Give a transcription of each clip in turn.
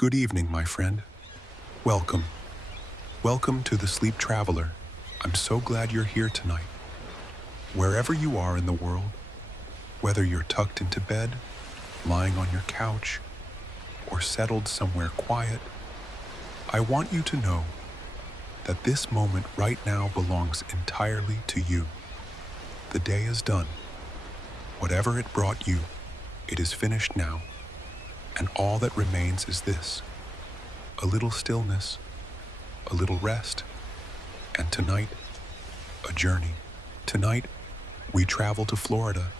Good evening, my friend. Welcome. Welcome to the Sleep Traveler. I'm so glad you're here tonight. Wherever you are in the world, whether you're tucked into bed, lying on your couch, or settled somewhere quiet, I want you to know that this moment right now belongs entirely to you. The day is done. Whatever it brought you, it is finished now. And all that remains is this: a little stillness, a little rest, and tonight, a journey. Tonight, we travel to Florida,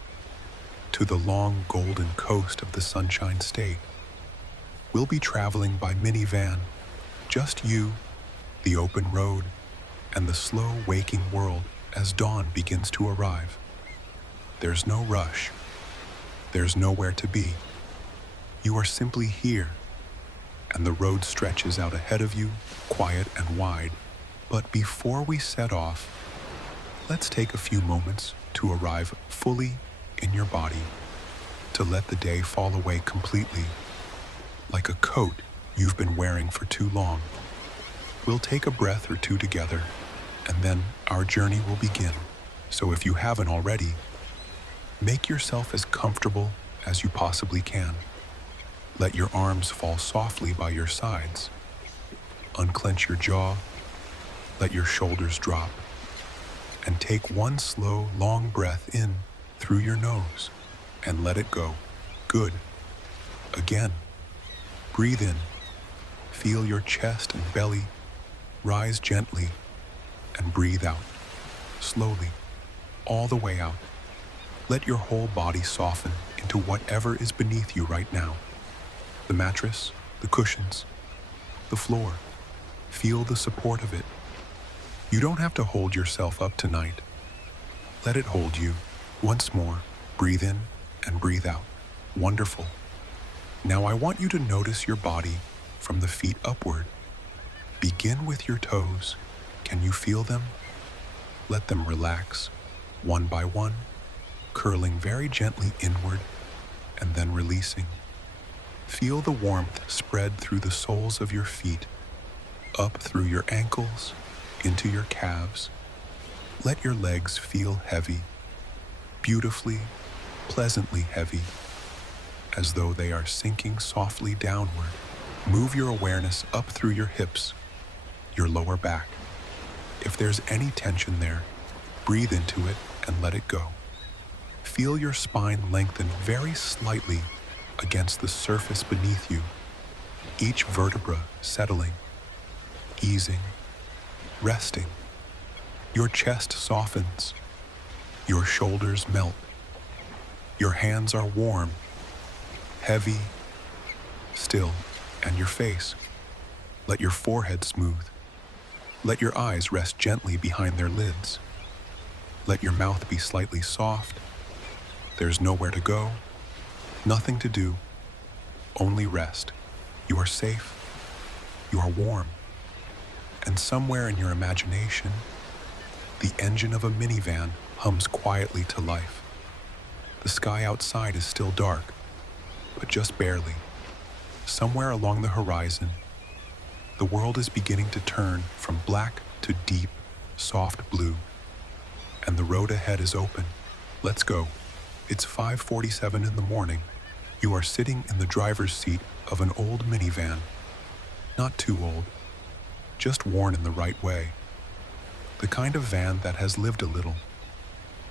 to the long golden coast of the Sunshine State. We'll be traveling by minivan, just you, the open road, and the slow waking world as dawn begins to arrive. There's no rush. There's nowhere to be. You are simply here, and the road stretches out ahead of you, quiet and wide. But before we set off, let's take a few moments to arrive fully in your body, to let the day fall away completely, like a coat you've been wearing for too long. We'll take a breath or two together, and then our journey will begin. So if you haven't already, make yourself as comfortable as you possibly can. Let your arms fall softly by your sides. Unclench your jaw, let your shoulders drop, and take one slow, long breath in through your nose and let it go. Good. Again. Breathe in. Feel your chest and belly rise gently, and breathe out, slowly, all the way out. Let your whole body soften into whatever is beneath you right now. The mattress, the cushions, the floor. Feel the support of it. You don't have to hold yourself up tonight. Let it hold you. Once more, breathe in and breathe out. Wonderful. Now I want you to notice your body from the feet upward. Begin with your toes. Can you feel them? Let them relax, one by one, curling very gently inward and then releasing. Feel the warmth spread through the soles of your feet, up through your ankles, into your calves. Let your legs feel heavy, beautifully, pleasantly heavy, as though they are sinking softly downward. Move your awareness up through your hips, your lower back. If there's any tension there, breathe into it and let it go. Feel your spine lengthen very slightly against the surface beneath you, each vertebra settling, easing, resting. Your chest softens, your shoulders melt, your hands are warm, heavy, still, and your face. Let your forehead smooth. Let your eyes rest gently behind their lids. Let your mouth be slightly soft. There's nowhere to go, nothing to do, only rest. You are safe, you are warm, and somewhere in your imagination, the engine of a minivan hums quietly to life. The sky outside is still dark, but just barely. Somewhere along the horizon, the world is beginning to turn from black to deep, soft blue, and the road ahead is open. Let's go. It's 5:47 in the morning. You are sitting in the driver's seat of an old minivan. Not too old, just worn in the right way. The kind of van that has lived a little.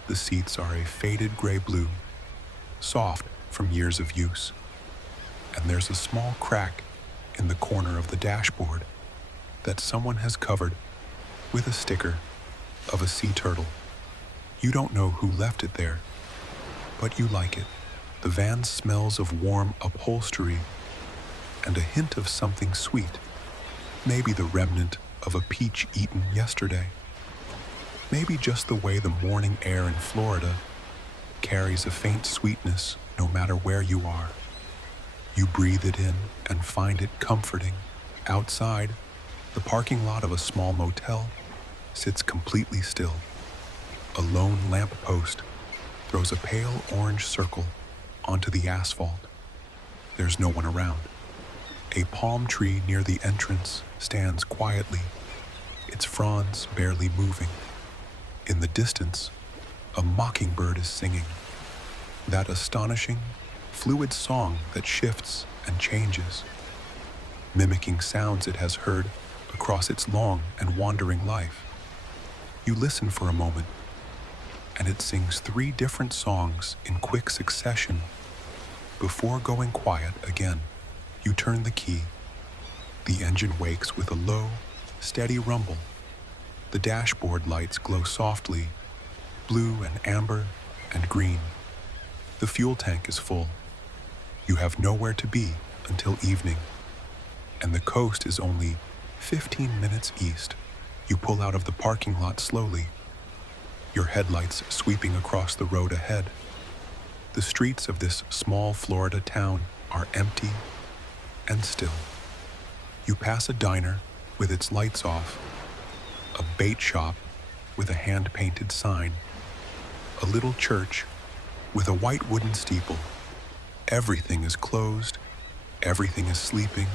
The seats are a faded gray blue, soft from years of use. And there's a small crack in the corner of the dashboard that someone has covered with a sticker of a sea turtle. You don't know who left it there, but you like it. The van smells of warm upholstery and a hint of something sweet, maybe the remnant of a peach eaten yesterday. Maybe just the way the morning air in Florida carries a faint sweetness no matter where you are. You breathe it in and find it comforting. Outside, the parking lot of a small motel sits completely still. A lone lamppost throws a pale orange circle onto the asphalt. There's no one around. A palm tree near the entrance stands quietly, its fronds barely moving. In the distance, a mockingbird is singing, that astonishing, fluid song that shifts and changes, mimicking sounds it has heard across its long and wandering life. You listen for a moment, and it sings 3 different songs in quick succession before going quiet again. You turn the key. The engine wakes with a low, steady rumble. The dashboard lights glow softly, blue and amber and green. The fuel tank is full. You have nowhere to be until evening, and the coast is only 15 minutes east. You pull out of the parking lot slowly, your headlights sweeping across the road ahead. The streets of this small Florida town are empty and still. You pass a diner with its lights off, a bait shop with a hand-painted sign, a little church with a white wooden steeple. Everything is closed, everything is sleeping,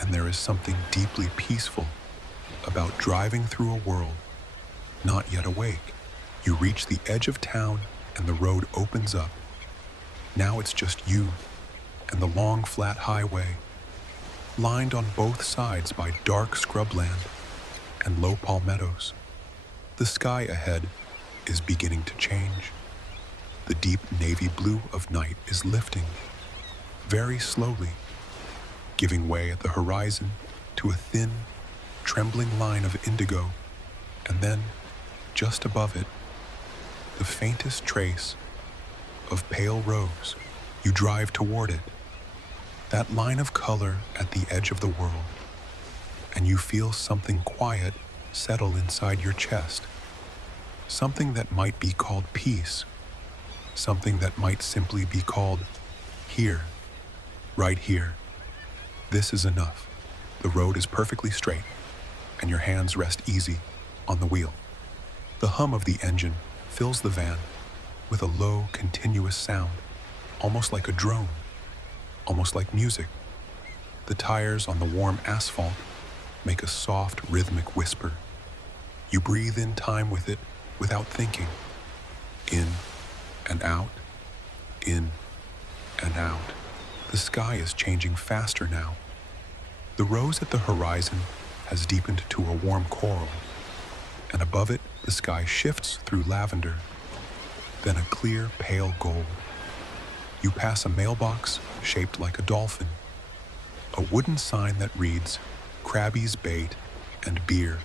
and there is something deeply peaceful about driving through a world not yet awake. You reach the edge of town and the road opens up. Now it's just you and the long flat highway, lined on both sides by dark scrubland and low palmettos. The sky ahead is beginning to change. The deep navy blue of night is lifting, very slowly, giving way at the horizon to a thin, trembling line of indigo, and then, just above it, the faintest trace of pale rose. You drive toward it, that line of color at the edge of the world, and you feel something quiet settle inside your chest, something that might be called peace, something that might simply be called here, right here. This is enough. The road is perfectly straight, and your hands rest easy on the wheel. The hum of the engine fills the van with a low, continuous sound, almost like a drone, almost like music. The tires on the warm asphalt make a soft, rhythmic whisper. You breathe in time with it without thinking. In and out, in and out. The sky is changing faster now. The rose at the horizon has deepened to a warm coral, and above it, the sky shifts through lavender, then a clear, pale gold. You pass a mailbox shaped like a dolphin, a wooden sign that reads, "Krabby's Bait and Beer,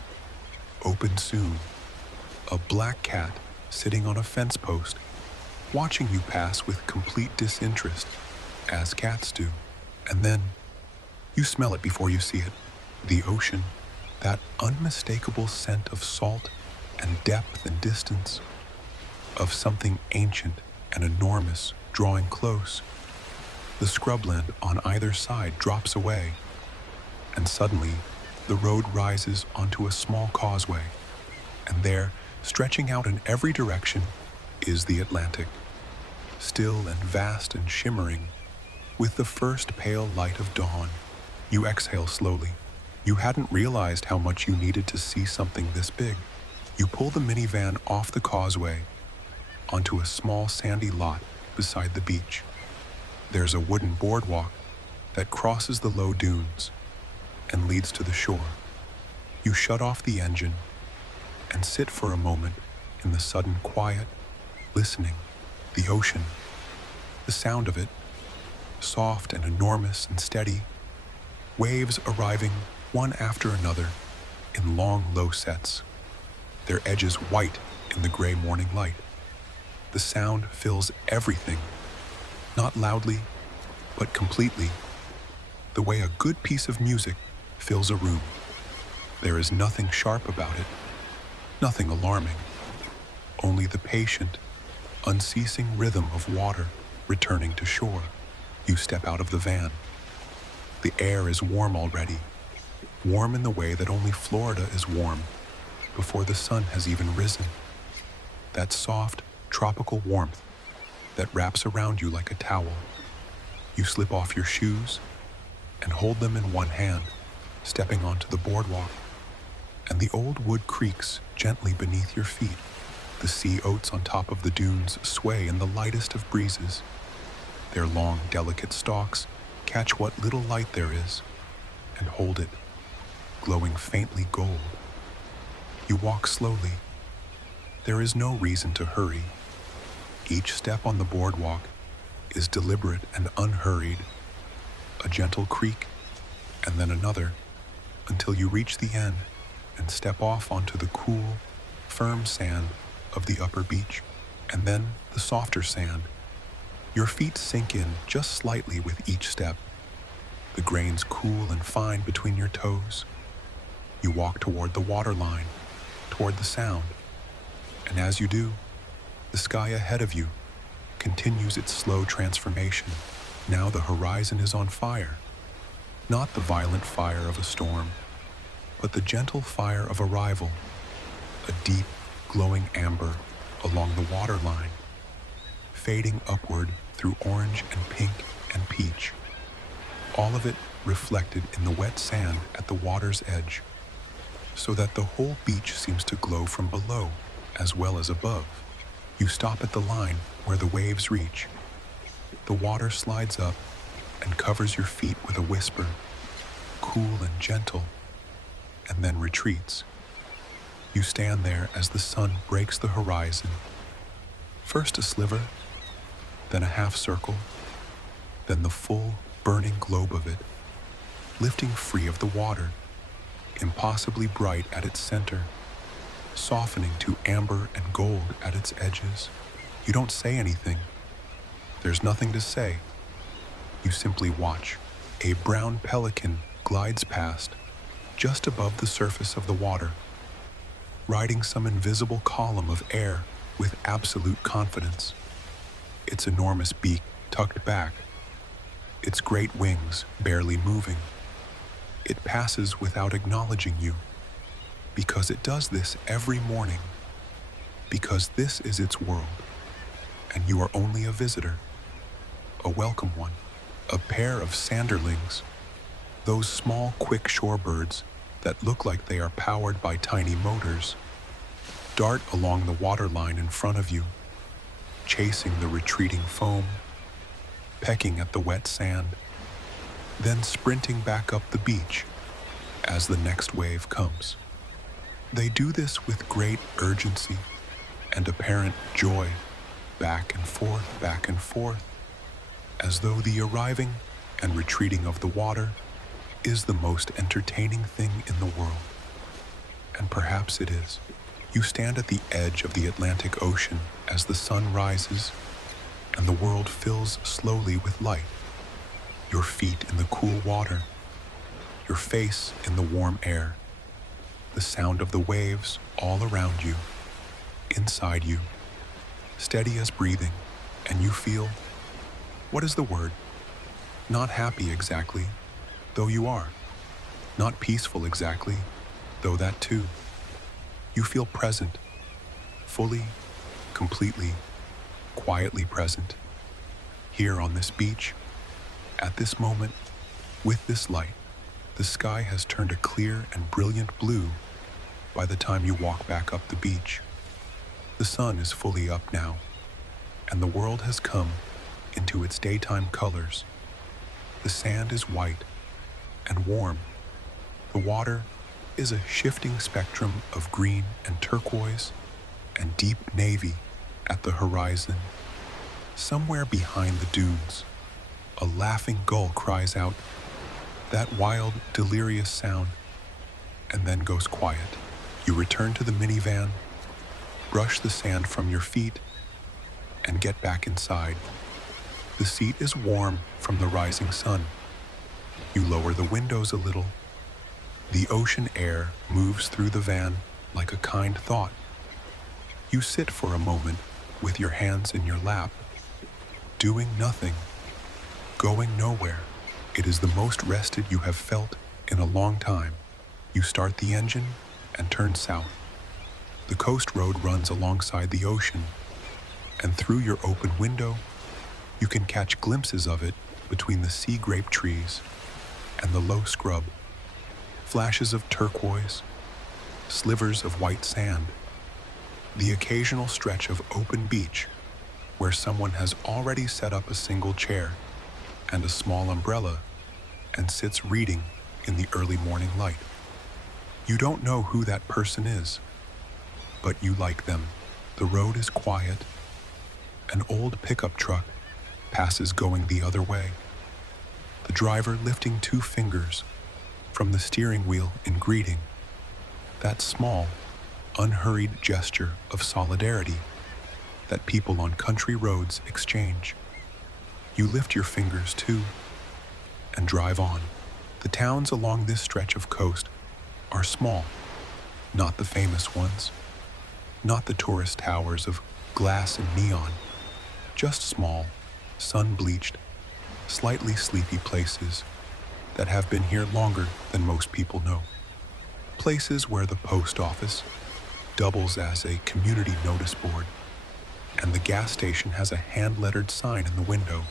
open soon." A black cat sitting on a fence post, watching you pass with complete disinterest, as cats do. And then, you smell it before you see it. The ocean, that unmistakable scent of salt and depth and distance, of something ancient and enormous drawing close. The scrubland on either side drops away, and suddenly the road rises onto a small causeway, and there, stretching out in every direction, is the Atlantic, still and vast and shimmering, with the first pale light of dawn. You exhale slowly. You hadn't realized how much you needed to see something this big. You pull the minivan off the causeway onto a small sandy lot beside the beach. There's a wooden boardwalk that crosses the low dunes and leads to the shore. You shut off the engine and sit for a moment in the sudden quiet, listening. The ocean, the sound of it, soft and enormous and steady, waves arriving one after another in long, low sets, their edges white in the gray morning light. The sound fills everything, not loudly, but completely, the way a good piece of music fills a room. There is nothing sharp about it, nothing alarming, only the patient, unceasing rhythm of water returning to shore. You step out of the van. The air is warm already, warm in the way that only Florida is warm, before the sun has even risen. That soft, tropical warmth that wraps around you like a towel. You slip off your shoes, and hold them in one hand, stepping onto the boardwalk, and the old wood creaks gently beneath your feet. The sea oats on top of the dunes sway in the lightest of breezes. Their long, delicate stalks catch what little light there is and hold it, glowing faintly gold. You walk slowly. There is no reason to hurry. Each step on the boardwalk is deliberate and unhurried. A gentle creak, and then another, until you reach the end and step off onto the cool, firm sand of the upper beach, and then the softer sand. Your feet sink in just slightly with each step. The grains cool and fine between your toes. You walk toward the waterline, toward the sound, and as you do, the sky ahead of you continues its slow transformation. Now the horizon is on fire, not the violent fire of a storm, but the gentle fire of arrival, a deep, glowing amber along the waterline, fading upward through orange and pink and peach, all of it reflected in the wet sand at the water's edge, so that the whole beach seems to glow from below as well as above. You stop at the line where the waves reach. The water slides up and covers your feet with a whisper, cool and gentle, and then retreats. You stand there as the sun breaks the horizon. First a sliver, then a half circle, then the full, burning globe of it, lifting free of the water, impossibly bright at its center, softening to amber and gold at its edges. You don't say anything. There's nothing to say. You simply watch. A brown pelican glides past, just above the surface of the water, riding some invisible column of air with absolute confidence. Its enormous beak tucked back, its great wings barely moving. It passes without acknowledging you, because it does this every morning, because this is its world, and you are only a visitor, a welcome one. A pair of sanderlings, those small, quick shorebirds that look like they are powered by tiny motors, dart along the waterline in front of you, chasing the retreating foam, pecking at the wet sand, then sprinting back up the beach as the next wave comes. They do this with great urgency and apparent joy, back and forth, as though the arriving and retreating of the water is the most entertaining thing in the world. And perhaps it is. You stand at the edge of the Atlantic Ocean as the sun rises and the world fills slowly with light. Your feet in the cool water, your face in the warm air, the sound of the waves all around you, inside you, steady as breathing, and you feel, what is the word? Not happy exactly, though you are. Not peaceful exactly, though that too. You feel present, fully, completely, quietly present, here on this beach, at this moment, with this light. The sky has turned a clear and brilliant blue by the time you walk back up the beach. The sun is fully up now, and the world has come into its daytime colors. The sand is white and warm. The water is a shifting spectrum of green and turquoise and deep navy at the horizon. Somewhere behind the dunes, a laughing gull cries out, that wild, delirious sound, and then goes quiet. You return to the minivan, brush the sand from your feet, and get back inside. The seat is warm from the rising sun. You lower the windows a little. The ocean air moves through the van like a kind thought. You sit for a moment with your hands in your lap, doing nothing, going nowhere. It is the most rested you have felt in a long time. You start the engine and turn south. The coast road runs alongside the ocean, and through your open window, you can catch glimpses of it between the sea grape trees. and the low scrub, flashes of turquoise, slivers of white sand, the occasional stretch of open beach where someone has already set up a single chair and a small umbrella and sits reading in the early morning light. You don't know who that person is, but you like them. The road is quiet. An old pickup truck passes going the other way, the driver lifting 2 fingers from the steering wheel in greeting, that small, unhurried gesture of solidarity that people on country roads exchange. You lift your fingers too and drive on. The towns along this stretch of coast are small, not the famous ones, not the tourist towers of glass and neon, just small, sun-bleached, slightly sleepy places that have been here longer than most people know. Places where the post office doubles as a community notice board, and the gas station has a hand-lettered sign in the window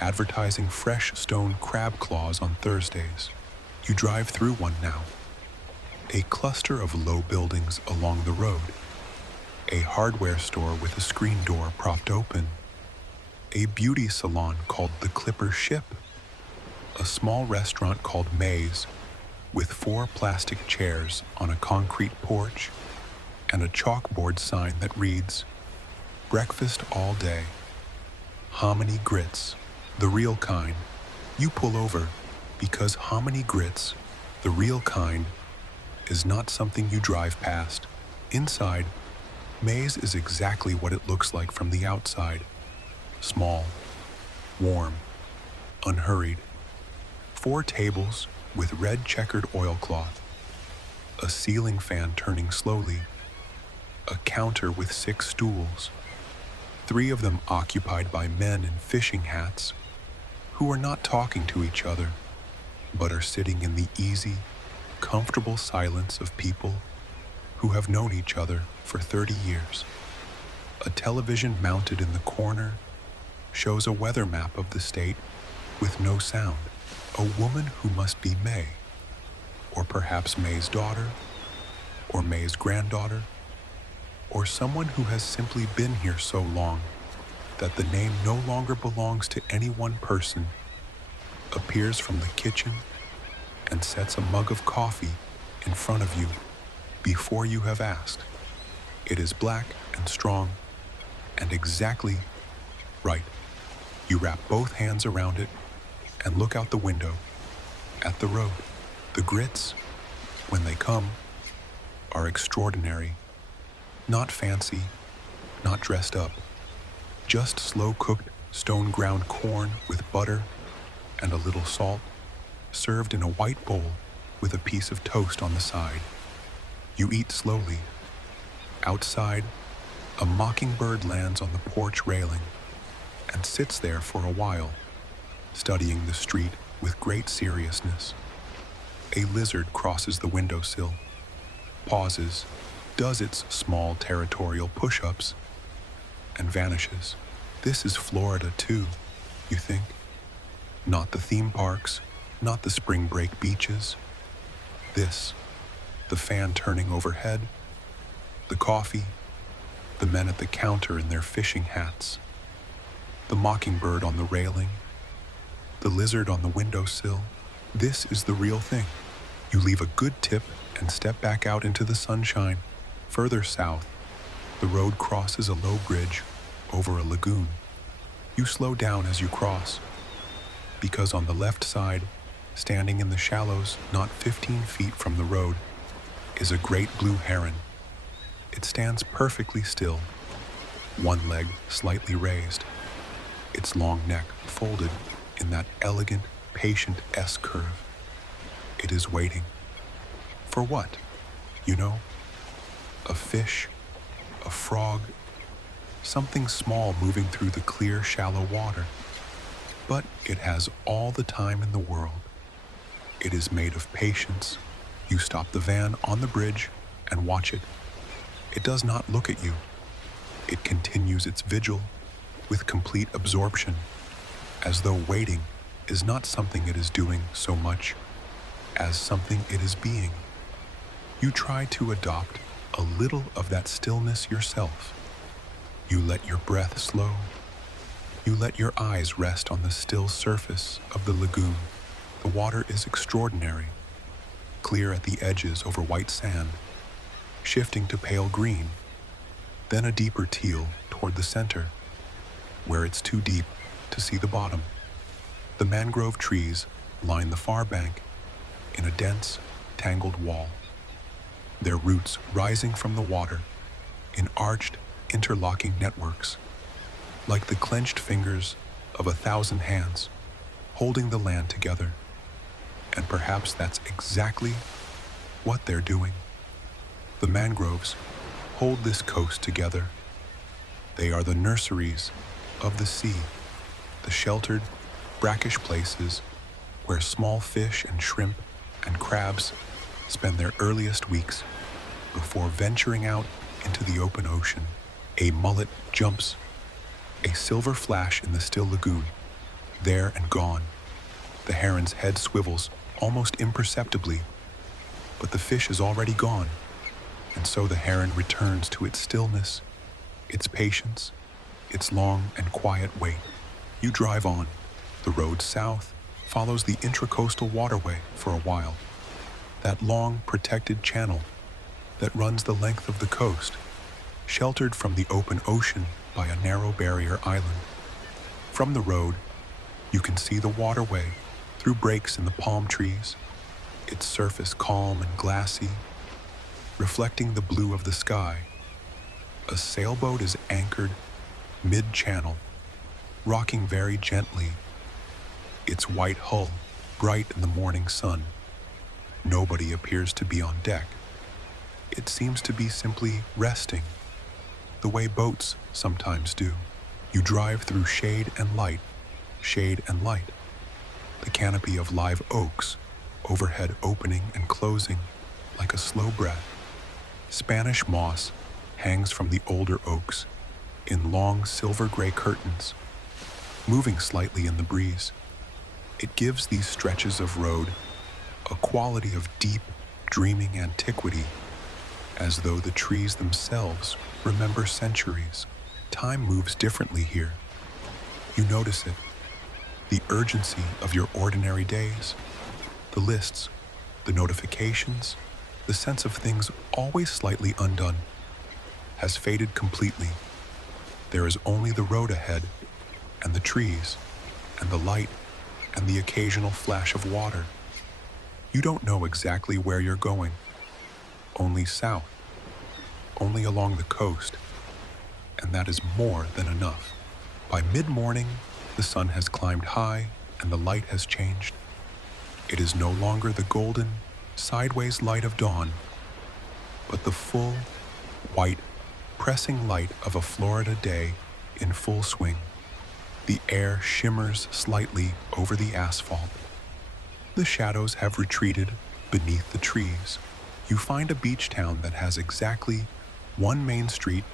advertising fresh stone crab claws on Thursdays. You drive through one now. A cluster of low buildings along the road. A hardware store with a screen door propped open. A beauty salon called the Clipper Ship. A small restaurant called May's with 4 plastic chairs on a concrete porch and a chalkboard sign that reads, "Breakfast all day. Hominy grits, the real kind." You pull over because hominy grits, the real kind, is not something you drive past. Inside, May's is exactly what it looks like from the outside. Small, warm, unhurried. 4 tables with red checkered oilcloth. A ceiling fan turning slowly. A counter with 6 stools. 3 of them occupied by men in fishing hats who are not talking to each other, but are sitting in the easy, comfortable silence of people who have known each other for 30 years. A television mounted in the corner shows a weather map of the state with no sound. A woman who must be May, or perhaps May's daughter, or May's granddaughter, or someone who has simply been here so long that the name no longer belongs to any one person, appears from the kitchen and sets a mug of coffee in front of you before you have asked. It is black and strong and exactly right. You wrap both hands around it and look out the window at the road. The grits, when they come, are extraordinary. Not fancy, not dressed up, just slow-cooked, stone-ground corn with butter and a little salt, served in a white bowl with a piece of toast on the side. You eat slowly. Outside, a mockingbird lands on the porch railing and sits there for a while, studying the street with great seriousness. A lizard crosses the windowsill, pauses, does its small territorial push-ups, and vanishes. This is Florida too, you think. Not the theme parks, not the spring break beaches. This, the fan turning overhead, the coffee, the men at the counter in their fishing hats, the mockingbird on the railing, the lizard on the windowsill. This is the real thing. You leave a good tip and step back out into the sunshine. Further south, the road crosses a low bridge over a lagoon. You slow down as you cross, because on the left side, standing in the shallows not 15 feet from the road, is a great blue heron. It stands perfectly still, one leg slightly raised, its long neck folded in that elegant, patient S curve. It is waiting. For what? You know? A fish, a frog, something small moving through the clear, shallow water. But it has all the time in the world. It is made of patience. You stop the van on the bridge and watch it. It does not look at you. It continues its vigil with complete absorption, as though waiting is not something it is doing so much as something it is being. You try to adopt a little of that stillness yourself. You let your breath slow. You let your eyes rest on the still surface of the lagoon. The water is extraordinary, clear at the edges over white sand, shifting to pale green, then a deeper teal toward the center, where it's too deep to see the bottom. The mangrove trees line the far bank in a dense, tangled wall, their roots rising from the water in arched, interlocking networks, like the clenched fingers of 1,000 hands holding the land together. And perhaps that's exactly what they're doing. The mangroves hold this coast together. They are the nurseries of the sea, the sheltered, brackish places where small fish and shrimp and crabs spend their earliest weeks before venturing out into the open ocean. A mullet jumps, a silver flash in the still lagoon, there and gone. The heron's head swivels almost imperceptibly, but the fish is already gone, and so the heron returns to its stillness, its patience, its long and quiet wait. You drive on. The road south follows the intracoastal waterway for a while, that long, protected channel that runs the length of the coast, sheltered from the open ocean by a narrow barrier island. From the road, you can see the waterway through breaks in the palm trees, its surface calm and glassy, reflecting the blue of the sky. A sailboat is anchored mid-channel, rocking very gently, its white hull bright in the morning sun. Nobody appears to be on deck. It seems to be simply resting, the way boats sometimes do. You drive through shade and light, the canopy of live oaks overhead opening and closing like a slow breath. Spanish moss hangs from the older oaks in long silver-gray curtains, moving slightly in the breeze. It gives these stretches of road a quality of deep, dreaming antiquity, as though the trees themselves remember centuries. Time moves differently here. You notice it. The urgency of your ordinary days, the lists, the notifications, the sense of things always slightly undone, has faded completely. There is only the road ahead, and the trees, and the light, and the occasional flash of water. You don't know exactly where you're going. Only south, only along the coast, and that is more than enough. By mid-morning, the sun has climbed high and the light has changed. It is no longer the golden, sideways light of dawn, but the full, white, pressing light of a Florida day in full swing. The air shimmers slightly over the asphalt. The shadows have retreated beneath the trees. You find a beach town that has exactly one main street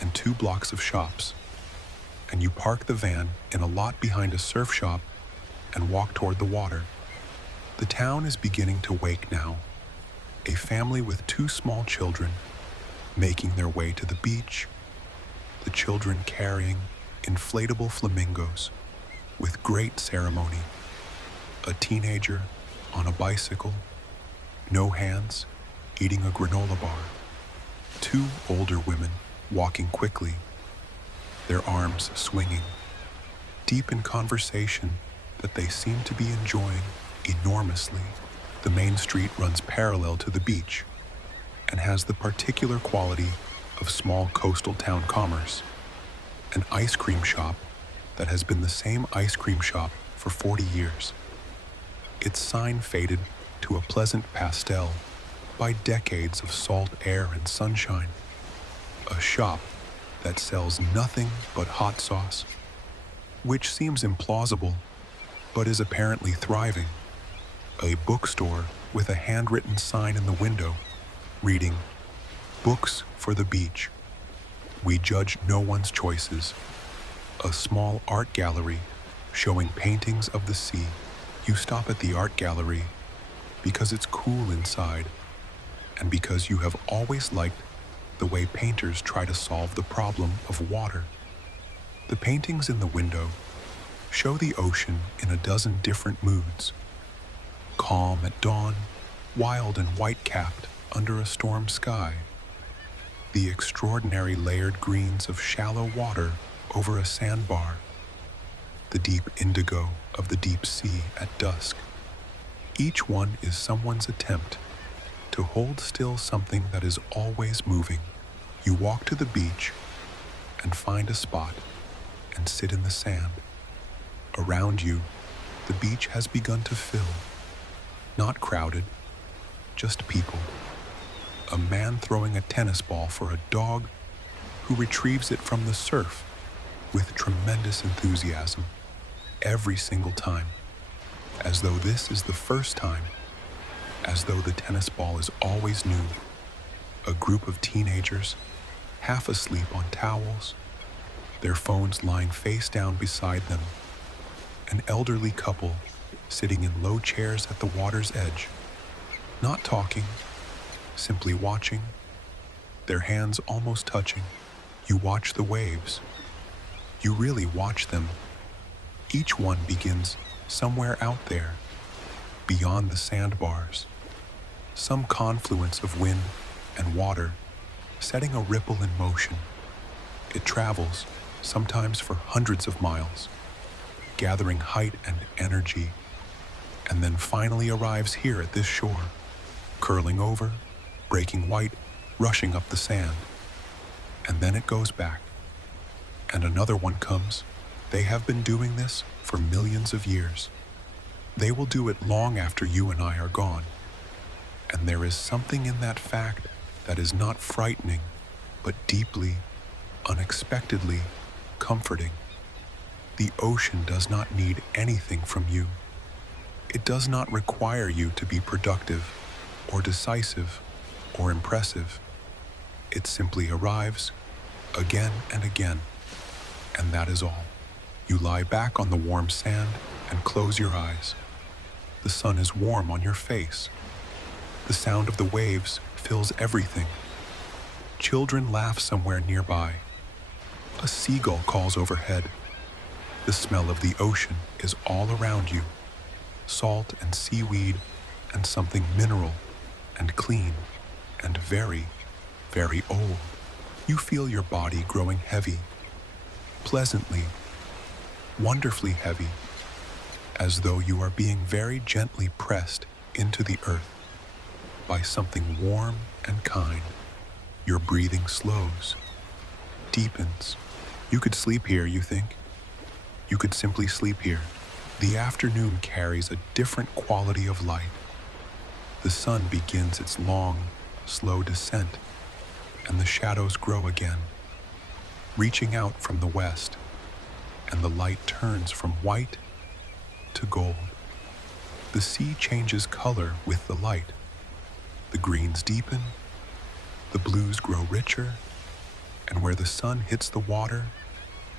and 2 blocks of shops, and you park the van in a lot behind a surf shop and walk toward the water. The town is beginning to wake now. A family with 2 small children making their way to the beach, the children carrying inflatable flamingos with great ceremony. A teenager on a bicycle, no hands, eating a granola bar. 2 older women walking quickly, their arms swinging, deep in conversation that they seem to be enjoying enormously. The main street runs parallel to the beach and has the particular quality of small coastal town commerce. An ice cream shop that has been the same ice cream shop for 40 years. Its sign faded to a pleasant pastel by decades of salt air and sunshine. A shop that sells nothing but hot sauce, which seems implausible, but is apparently thriving. A bookstore with a handwritten sign in the window, reading, "Books for the beach. We judge no one's choices." A small art gallery showing paintings of the sea. You stop at the art gallery because it's cool inside and because you have always liked the way painters try to solve the problem of water. The paintings in the window show the ocean in a dozen different moods. Calm at dawn, wild and white-capped under a storm sky. The extraordinary layered greens of shallow water over a sandbar. The deep indigo of the deep sea at dusk. Each one is someone's attempt to hold still something that is always moving. You walk to the beach and find a spot and sit in the sand. Around you, the beach has begun to fill. Not crowded, just people. A man throwing a tennis ball for a dog who retrieves it from the surf with tremendous enthusiasm every single time, as though this is the first time, as though the tennis ball is always new. A group of teenagers, half asleep on towels, their phones lying face down beside them. An elderly couple sitting in low chairs at the water's edge, not talking, simply watching, their hands almost touching. You watch the waves. You really watch them. Each one begins somewhere out there, beyond the sandbars. Some confluence of wind and water, setting a ripple in motion. It travels, sometimes for hundreds of miles, gathering height and energy, and then finally arrives here at this shore, curling over, breaking white, rushing up the sand. And then it goes back. And another one comes. They have been doing this for millions of years. They will do it long after you and I are gone. And there is something in that fact that is not frightening, but deeply, unexpectedly comforting. The ocean does not need anything from you. It does not require you to be productive or decisive or impressive. It simply arrives again and again, and that is all. You lie back on the warm sand and close your eyes. The sun is warm on your face. The sound of the waves fills everything. Children laugh somewhere nearby. A seagull calls overhead. The smell of the ocean is all around you. Salt and seaweed and something mineral and clean and very, very old. You feel your body growing heavy, pleasantly, wonderfully heavy, as though you are being very gently pressed into the earth by something warm and kind. Your breathing slows, deepens. You could sleep here, you think? You could simply sleep here. The afternoon carries a different quality of light. The sun begins its long, slow descent, and the shadows grow again, reaching out from the west, and the light turns from white to gold. The sea changes color with the light. The greens deepen, the blues grow richer, and where the sun hits the water,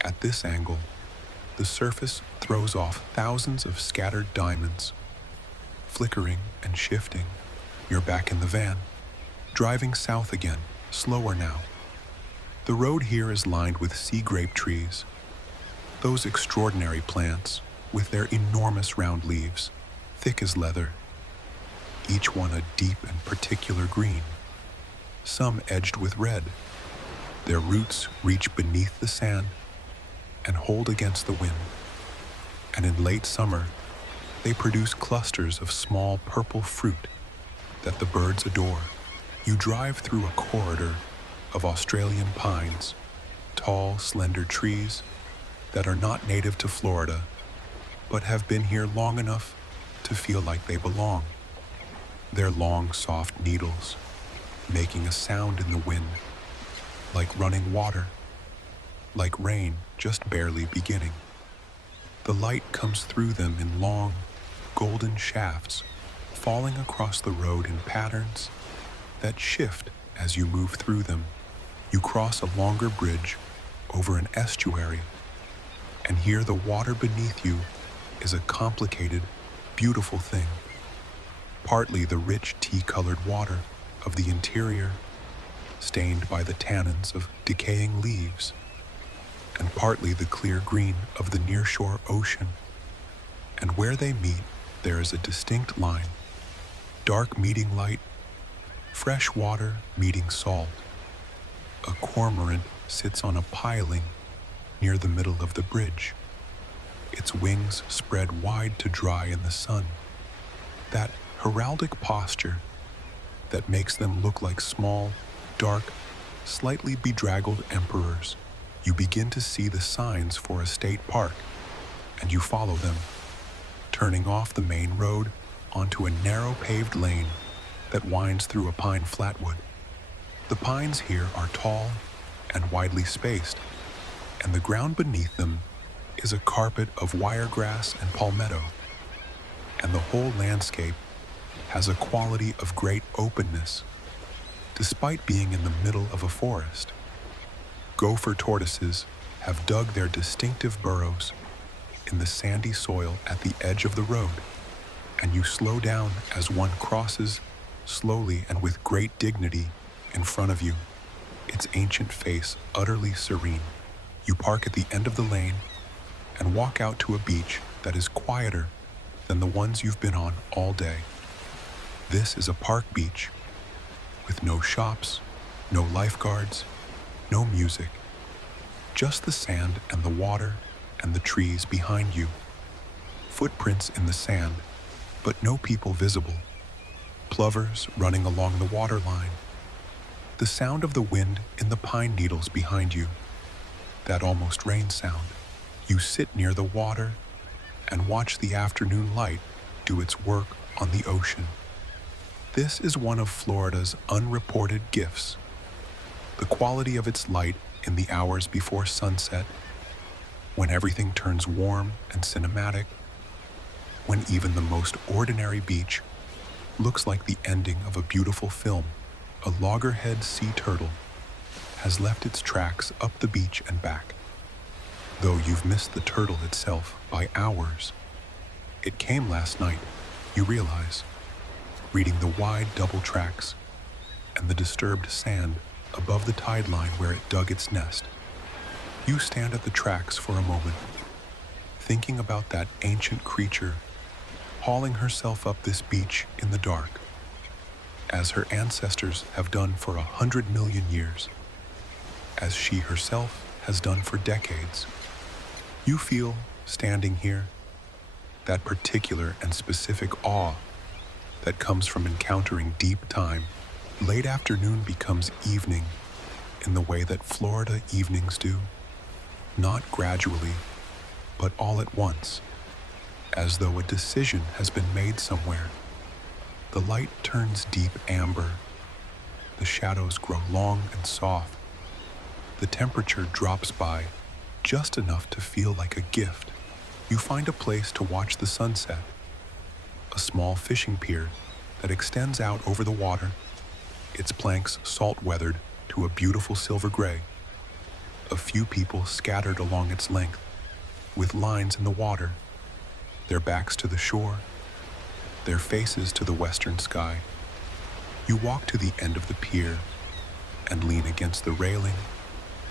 at this angle, the surface throws off thousands of scattered diamonds, flickering and shifting. You're back in the van, driving south again, slower now. The road here is lined with sea grape trees, those extraordinary plants with their enormous round leaves, thick as leather, each one a deep and particular green, some edged with red. Their roots reach beneath the sand and hold against the wind, and in late summer, they produce clusters of small purple fruit that the birds adore. You drive through a corridor of Australian pines, tall, slender trees that are not native to Florida, but have been here long enough to feel like they belong. Their long, soft needles making a sound in the wind, like running water, like rain just barely beginning. The light comes through them in long, golden shafts, falling across the road in patterns that shift as you move through them. You cross a longer bridge over an estuary, And here the water beneath you is a complicated, beautiful thing. Partly the rich tea-colored water of the interior, stained by the tannins of decaying leaves, and partly the clear green of the nearshore ocean. And where they meet, there is a distinct line, dark meeting light, fresh water meeting salt. A cormorant sits on a piling near the middle of the bridge, its wings spread wide to dry in the sun. That heraldic posture that makes them look like small, dark, slightly bedraggled emperors. You begin to see the signs for a state park, and you follow them, turning off the main road onto a narrow paved lane that winds through a pine flatwood. The pines here are tall and widely spaced, and the ground beneath them is a carpet of wiregrass and palmetto, and the whole landscape has a quality of great openness, despite being in the middle of a forest. Gopher tortoises have dug their distinctive burrows in the sandy soil at the edge of the road, and you slow down as one crosses slowly and with great dignity in front of you, its ancient face utterly serene. You park at the end of the lane and walk out to a beach that is quieter than the ones you've been on all day. This is a park beach with no shops, no lifeguards, no music, just the sand and the water and the trees behind you. Footprints in the sand, but no people visible. Plovers running along the water line. The sound of the wind in the pine needles behind you. That almost rain sound. You sit near the water and watch the afternoon light do its work on the ocean. This is one of Florida's unreported gifts. The quality of its light in the hours before sunset, when everything turns warm and cinematic, when even the most ordinary beach looks like the ending of a beautiful film. A loggerhead sea turtle has left its tracks up the beach and back. Though you've missed the turtle itself by hours, it came last night, you realize, reading the wide double tracks and the disturbed sand above the tide line where it dug its nest. You stand at the tracks for a moment, thinking about that ancient creature hauling herself up this beach in the dark, as her ancestors have done for 100 million years, as she herself has done for decades. You feel, standing here, that particular and specific awe that comes from encountering deep time. Late afternoon becomes evening in the way that Florida evenings do, not gradually, but all at once, as though a decision has been made somewhere. The light turns deep amber, the shadows grow long and soft, the temperature drops by just enough to feel like a gift. You find a place to watch the sunset, a small fishing pier that extends out over the water, its planks salt-weathered to a beautiful silver gray. A few people scattered along its length, with lines in the water, their backs to the shore, their faces to the western sky. You walk to the end of the pier and lean against the railing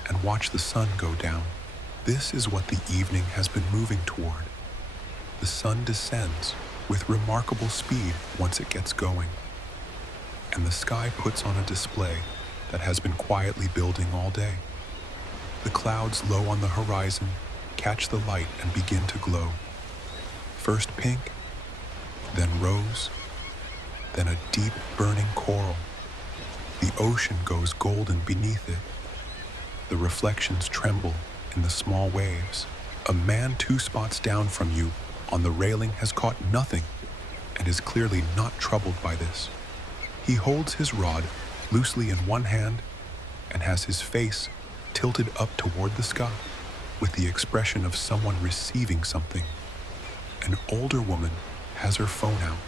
and watch the sun go down. This is what the evening has been moving toward. The sun descends with remarkable speed once it gets going, and the sky puts on a display that has been quietly building all day. The clouds low on the horizon catch the light and begin to glow. First pink, then rose, then a deep burning coral. The ocean goes golden beneath it. The reflections tremble in the small waves. A man 2 spots down from you on the railing has caught nothing and is clearly not troubled by this. He holds his rod loosely in one hand and has his face tilted up toward the sky with the expression of someone receiving something. An older woman has her phone out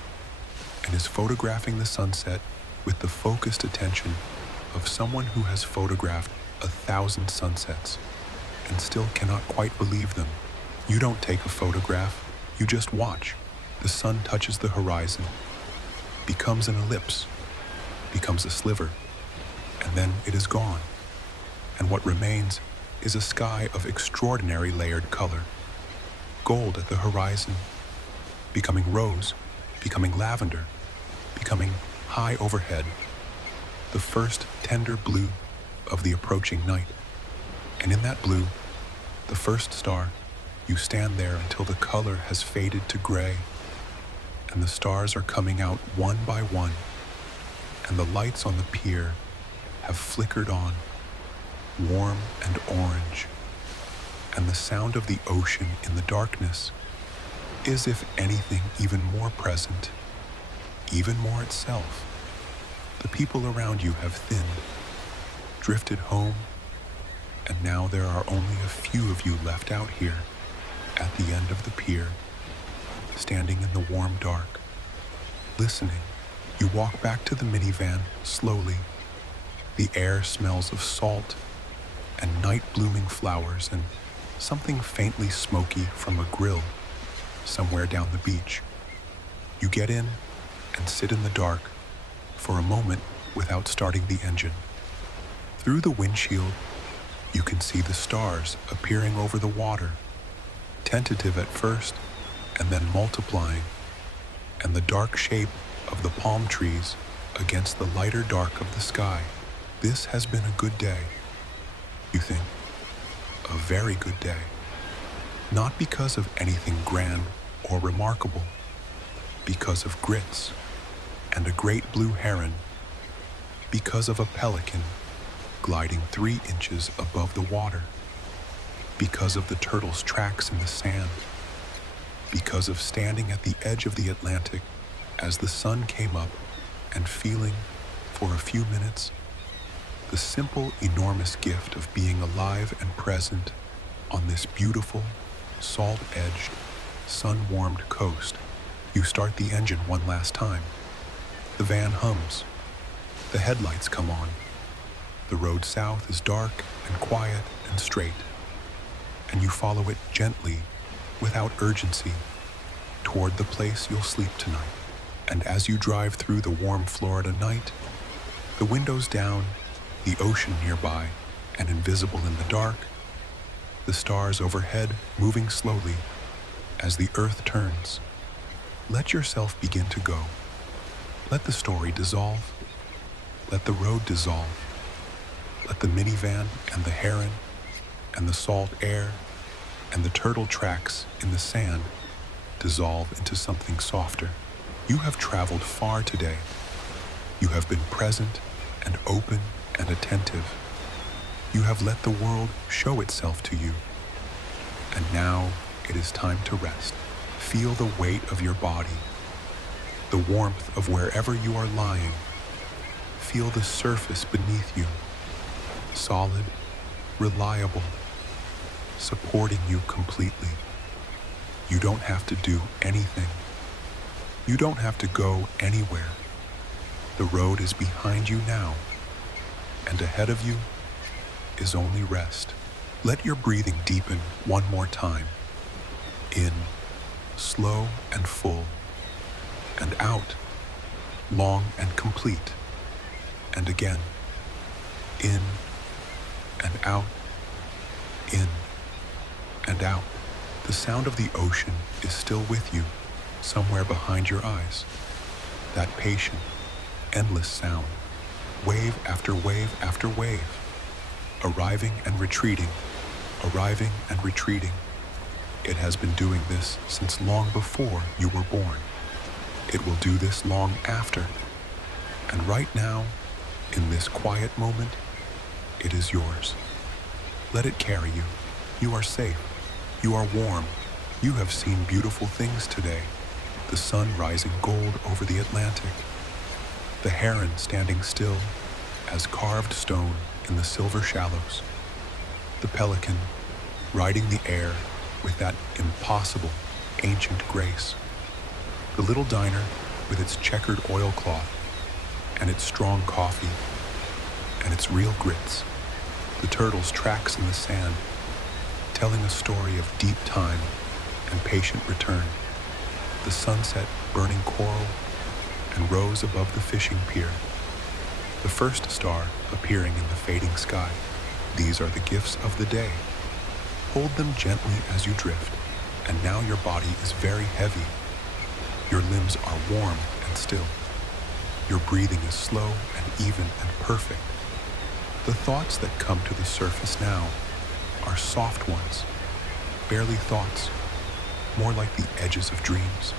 and is photographing the sunset with the focused attention of someone who has photographed 1,000 sunsets and still cannot quite believe them. You don't take a photograph, you just watch. The sun touches the horizon, becomes an ellipse, becomes a sliver, and then it is gone. And what remains is a sky of extraordinary layered color. Gold at the horizon, becoming rose, becoming lavender, becoming high overhead. The first tender blue of the approaching night. And in that blue, the first star, you stand there until the color has faded to gray, and the stars are coming out one by one, and the lights on the pier have flickered on, warm and orange, and the sound of the ocean in the darkness is, if anything, even more present, even more itself. The people around you have thinned, drifted home, and now there are only a few of you left out here at the end of the pier, standing in the warm dark, listening. You walk back to the minivan slowly. The air smells of salt and night-blooming flowers and something faintly smoky from a grill somewhere down the beach. You get in and sit in the dark for a moment without starting the engine. Through the windshield, you can see the stars appearing over the water, tentative at first and then multiplying, and the dark shape of the palm trees against the lighter dark of the sky. This has been a good day, you think. A very good day. Not because of anything grand or remarkable, because of grits and a great blue heron, because of a pelican gliding 3 inches above the water, because of the turtle's tracks in the sand, because of standing at the edge of the Atlantic as the sun came up and feeling, for a few minutes, the simple, enormous gift of being alive and present on this beautiful, salt-edged, sun-warmed coast. You start the engine one last time. The van hums. The headlights come on. The road south is dark and quiet and straight, and you follow it gently, without urgency, toward the place you'll sleep tonight. And as you drive through the warm Florida night, the windows down, the ocean nearby and invisible in the dark, the stars overhead moving slowly as the earth turns, let yourself begin to go. Let the story dissolve. Let the road dissolve. Let the minivan and the heron and the salt air and the turtle tracks in the sand dissolve into something softer. You have traveled far today. You have been present and open and attentive. You have let the world show itself to you. And now it is time to rest. Feel the weight of your body, the warmth of wherever you are lying. Feel the surface beneath you, solid, reliable, supporting you completely. You don't have to do anything. You don't have to go anywhere. The road is behind you now, and ahead of you is only rest. Let your breathing deepen one more time. In, slow and full, and out, long and complete, and again. In and out, in and out. The sound of the ocean is still with you, somewhere behind your eyes. That patient, endless sound, wave after wave after wave, arriving and retreating, arriving and retreating. It has been doing this since long before you were born. It will do this long after. And right now, in this quiet moment, it is yours. Let it carry you. You are safe. You are warm. You have seen beautiful things today. The sun rising gold over the Atlantic. The heron standing still as carved stone in the silver shallows. The pelican riding the air with that impossible, ancient grace. The little diner with its checkered oilcloth and its strong coffee and its real grits. The turtle's tracks in the sand telling a story of deep time and patient return. The sunset burning coral and rose above the fishing pier. The first star appearing in the fading sky. These are the gifts of the day. Hold them gently as you drift, and now your body is very heavy. Your limbs are warm and still. Your breathing is slow and even and perfect. The thoughts that come to the surface now are soft ones, barely thoughts, more like the edges of dreams.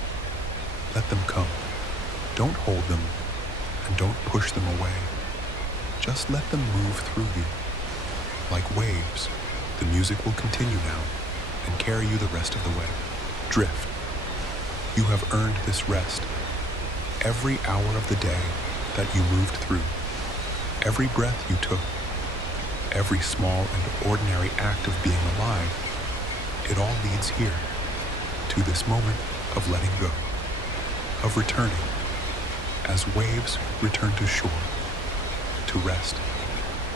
Let them come. Don't hold them, and don't push them away. Just let them move through you. Like waves, the music will continue now and carry you the rest of the way. Drift. You have earned this rest. Every hour of the day that you moved through, every breath you took, every small and ordinary act of being alive, it all leads here, to this moment of letting go, of returning, as waves return to shore, to rest,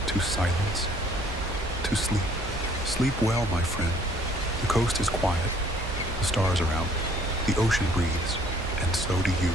to silence, to sleep. Sleep well, my friend. The coast is quiet, the stars are out, the ocean breathes, and so do you.